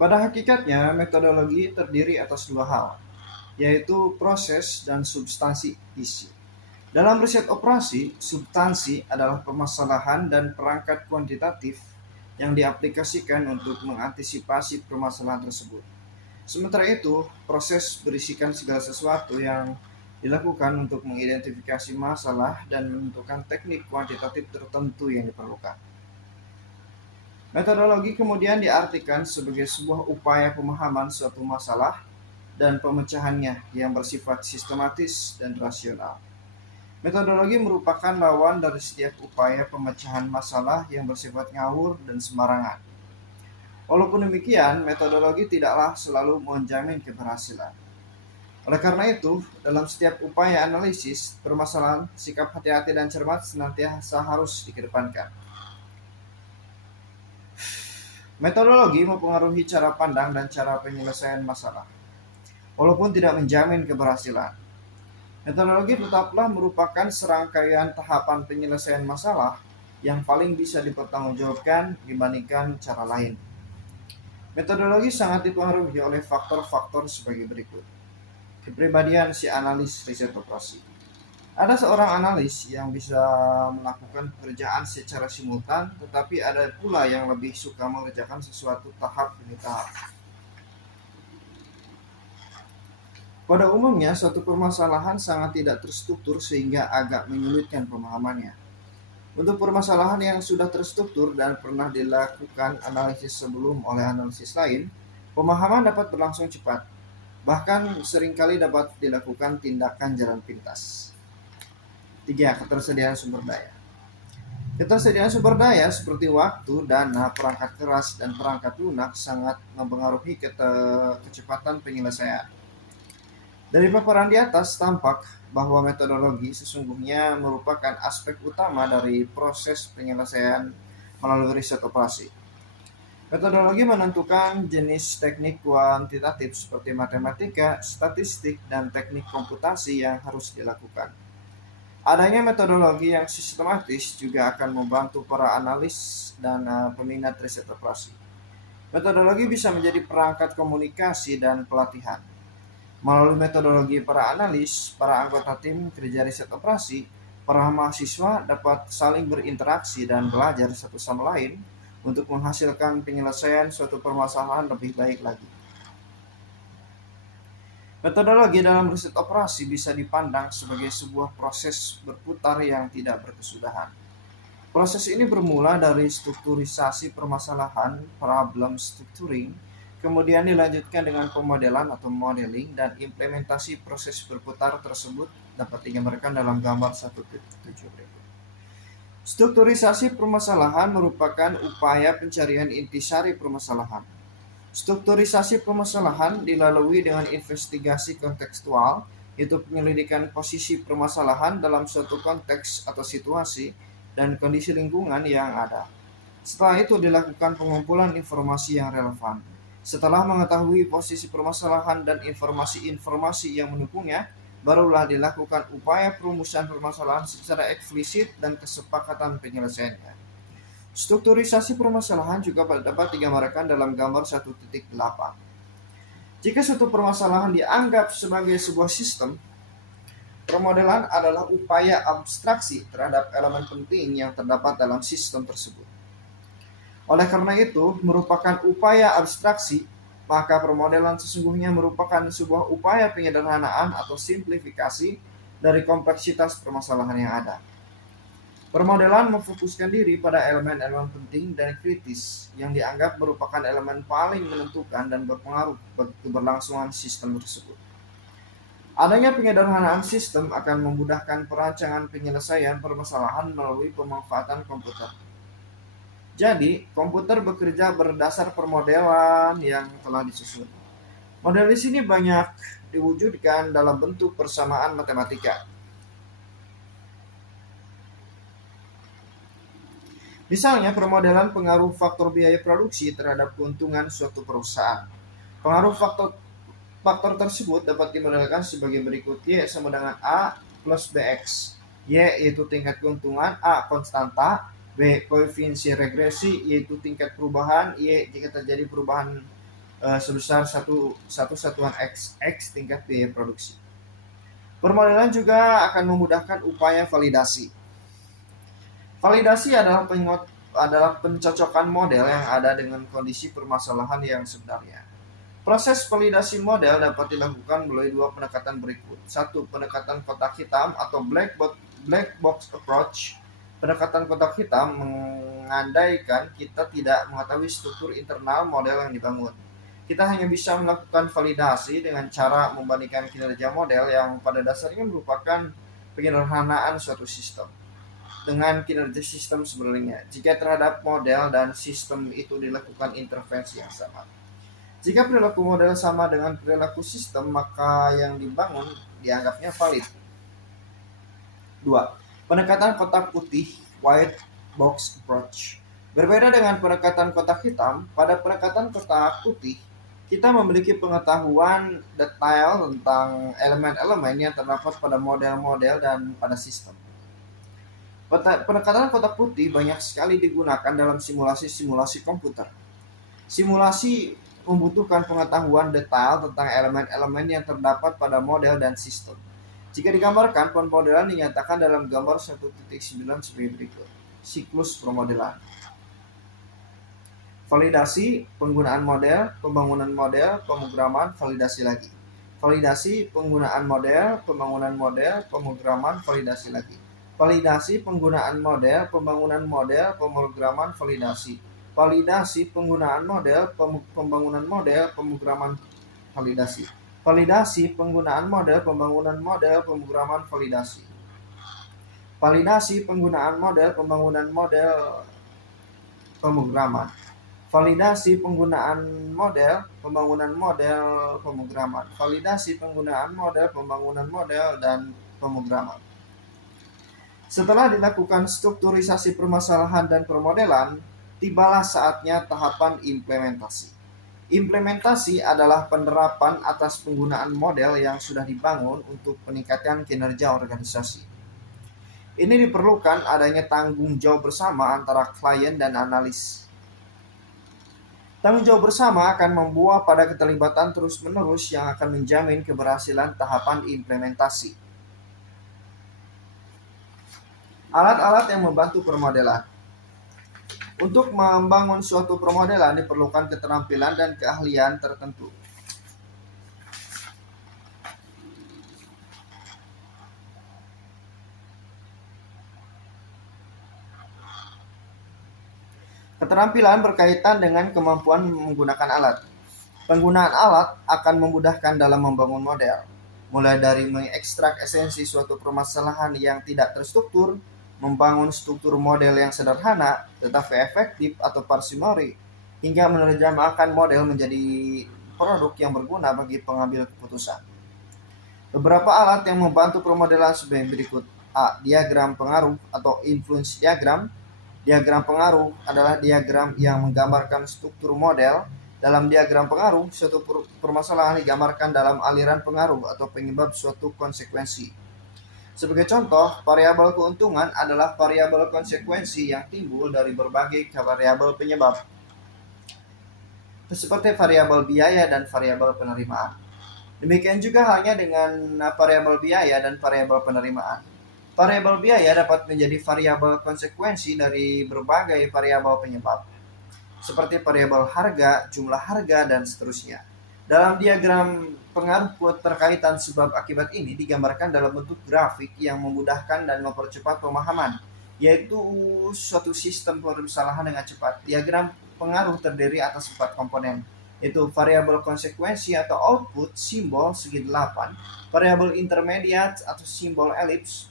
Pada hakikatnya, metodologi terdiri atas dua hal, yaitu proses dan substansi isi. Dalam riset operasi, substansi adalah permasalahan dan perangkat kuantitatif yang diaplikasikan untuk mengantisipasi permasalahan tersebut. Sementara itu, proses berisikan segala sesuatu yang dilakukan untuk mengidentifikasi masalah dan menentukan teknik kuantitatif tertentu yang diperlukan. Metodologi kemudian diartikan sebagai sebuah upaya pemahaman suatu masalah dan pemecahannya yang bersifat sistematis dan rasional. Metodologi merupakan lawan dari setiap upaya pemecahan masalah yang bersifat ngawur dan sembarangan. Walaupun demikian, metodologi tidaklah selalu menjamin keberhasilan. Oleh karena itu, dalam setiap upaya analisis permasalahan, sikap hati-hati dan cermat senantiasa harus dikedepankan. Metodologi mempengaruhi cara pandang dan cara penyelesaian masalah, walaupun tidak menjamin keberhasilan. Metodologi tetaplah merupakan serangkaian tahapan penyelesaian masalah yang paling bisa dipertanggungjawabkan dibandingkan cara lain. Metodologi sangat dipengaruhi oleh faktor-faktor sebagai berikut. Kepribadian si analis riset operasi. Ada seorang analis yang bisa melakukan pekerjaan secara simultan, tetapi ada pula yang lebih suka mengerjakan sesuatu tahap demi tahap. Pada umumnya, suatu permasalahan sangat tidak terstruktur sehingga agak menyulitkan pemahamannya. Untuk permasalahan yang sudah terstruktur dan pernah dilakukan analisis sebelum oleh analisis lain, pemahaman dapat berlangsung cepat. Bahkan seringkali dapat dilakukan tindakan jalan pintas. 3. Ketersediaan sumber daya. Ketersediaan sumber daya seperti waktu, dana, perangkat keras, dan perangkat lunak sangat mempengaruhi kecepatan penyelesaian. Dari paparan di atas tampak bahwa metodologi sesungguhnya merupakan aspek utama dari proses penyelesaian melalui riset operasi. Metodologi menentukan jenis teknik kuantitatif seperti matematika, statistik, dan teknik komputasi yang harus dilakukan. Adanya metodologi yang sistematis juga akan membantu para analis dan peminat riset operasi. Metodologi bisa menjadi perangkat komunikasi dan pelatihan. Melalui metodologi para analis, para anggota tim kerja riset operasi, para mahasiswa dapat saling berinteraksi dan belajar satu sama lain untuk menghasilkan penyelesaian suatu permasalahan lebih baik lagi. Metodologi dalam riset operasi bisa dipandang sebagai sebuah proses berputar yang tidak berkesudahan. Proses ini bermula dari strukturisasi permasalahan, problem structuring, kemudian dilanjutkan dengan pemodelan atau modeling, dan implementasi proses berputar tersebut dapat digambarkan dalam gambar 1.7 berikut. Strukturisasi permasalahan merupakan upaya pencarian intisari permasalahan. Strukturisasi permasalahan dilalui dengan investigasi kontekstual, yaitu penyelidikan posisi permasalahan dalam suatu konteks atau situasi dan kondisi lingkungan yang ada. Setelah itu dilakukan pengumpulan informasi yang relevan. Setelah mengetahui posisi permasalahan dan informasi-informasi yang mendukungnya, barulah dilakukan upaya perumusan permasalahan secara eksplisit dan kesepakatan penyelesaiannya. Strukturisasi permasalahan juga dapat digambarkan dalam gambar 1.8. Jika suatu permasalahan dianggap sebagai sebuah sistem, permodelan adalah upaya abstraksi terhadap elemen penting yang terdapat dalam sistem tersebut. Oleh karena itu, merupakan upaya abstraksi, maka permodelan sesungguhnya merupakan sebuah upaya penyederhanaan atau simplifikasi dari kompleksitas permasalahan yang ada. Permodelan memfokuskan diri pada elemen-elemen penting dan kritis yang dianggap merupakan elemen paling menentukan dan berpengaruh bagi keberlangsungan sistem tersebut. Adanya penyederhanaan sistem akan memudahkan perancangan penyelesaian permasalahan melalui pemanfaatan komputer. Jadi, komputer bekerja berdasar permodelan yang telah disusun. Model di sini banyak diwujudkan dalam bentuk persamaan matematika. Misalnya, permodelan pengaruh faktor biaya produksi terhadap keuntungan suatu perusahaan. Pengaruh faktor tersebut dapat dimodelkan sebagai berikut: Y sama dengan A plus BX. Y yaitu tingkat keuntungan, A konstanta, B koefisien regresi yaitu tingkat perubahan, Y jika terjadi perubahan sebesar satu satuan X tingkat biaya produksi. Permodelan juga akan memudahkan upaya validasi. Validasi adalah pencocokan model yang ada dengan kondisi permasalahan yang sebenarnya. Proses validasi model dapat dilakukan melalui dua pendekatan berikut. Satu, pendekatan kotak hitam atau black box approach. Pendekatan kotak hitam mengandaikan kita tidak mengetahui struktur internal model yang dibangun. Kita hanya bisa melakukan validasi dengan cara membandingkan kinerja model yang pada dasarnya merupakan penyederhanaan suatu sistem dengan kinerja sistem sebelumnya, jika terhadap model dan sistem itu dilakukan intervensi yang sama. Jika perilaku model sama dengan perilaku sistem, maka yang dibangun dianggapnya valid. 2. Pendekatan kotak putih white box approach. Berbeda dengan pendekatan kotak hitam, pada pendekatan kotak putih, kita memiliki pengetahuan detail tentang elemen-elemen yang terdapat pada model-model dan pada sistem. Pendekatan kotak putih banyak sekali digunakan dalam simulasi-simulasi komputer. Simulasi membutuhkan pengetahuan detail tentang elemen-elemen yang terdapat pada model dan sistem. Jika digambarkan, pemodelan dinyatakan dalam gambar 1.9 sebagai berikut. Siklus permodelan. Validasi, penggunaan model, pembangunan model, pemrograman, validasi lagi. Validasi, penggunaan model, pembangunan model, pemrograman, validasi lagi. Validasi, penggunaan model, pembangunan model, pemrograman, validasi. Validasi, penggunaan model, pembangunan model, pemrograman, validasi. Validasi, penggunaan model, pembangunan model, pemrograman, validasi. Validasi, penggunaan model, pembangunan model, pemrograman. Validasi, penggunaan model, pembangunan model, pemrograman. Validasi, penggunaan model, pembangunan model, dan pemrograman. Setelah dilakukan strukturisasi permasalahan dan permodelan, tibalah saatnya tahapan implementasi. Implementasi adalah penerapan atas penggunaan model yang sudah dibangun untuk peningkatan kinerja organisasi. Ini diperlukan adanya tanggung jawab bersama antara klien dan analis. Tanggung jawab bersama akan membuah pada keterlibatan terus-menerus yang akan menjamin keberhasilan tahapan implementasi. Alat-alat yang membantu permodelan. Untuk membangun suatu permodelan diperlukan keterampilan dan keahlian tertentu. Keterampilan berkaitan dengan kemampuan menggunakan alat. Penggunaan alat akan memudahkan dalam membangun model, mulai dari mengekstrak esensi suatu permasalahan yang tidak terstruktur, membangun struktur model yang sederhana tetapi efektif atau parsimori, hingga menerjemahkan model menjadi produk yang berguna bagi pengambil keputusan. Beberapa alat yang membantu permodelan sebagai berikut. A. Diagram pengaruh atau influence diagram. Diagram pengaruh adalah diagram yang menggambarkan struktur model. Dalam diagram pengaruh, suatu permasalahan digambarkan dalam aliran pengaruh atau penyebab suatu konsekuensi. Sebagai contoh, variabel keuntungan adalah variabel konsekuensi yang timbul dari berbagai variabel penyebab, seperti variabel biaya dan variabel penerimaan. Demikian juga halnya dengan variabel biaya dan variabel penerimaan. Variabel biaya dapat menjadi variabel konsekuensi dari berbagai variabel penyebab, seperti variabel harga, jumlah harga, dan seterusnya. Dalam diagram pengaruh keterkaitan sebab akibat ini digambarkan dalam bentuk grafik yang memudahkan dan mempercepat pemahaman, yaitu suatu sistem permasalahan dengan cepat. Diagram pengaruh terdiri atas 4 komponen, yaitu variabel konsekuensi atau output, simbol segi 8, variabel intermediate atau simbol elips,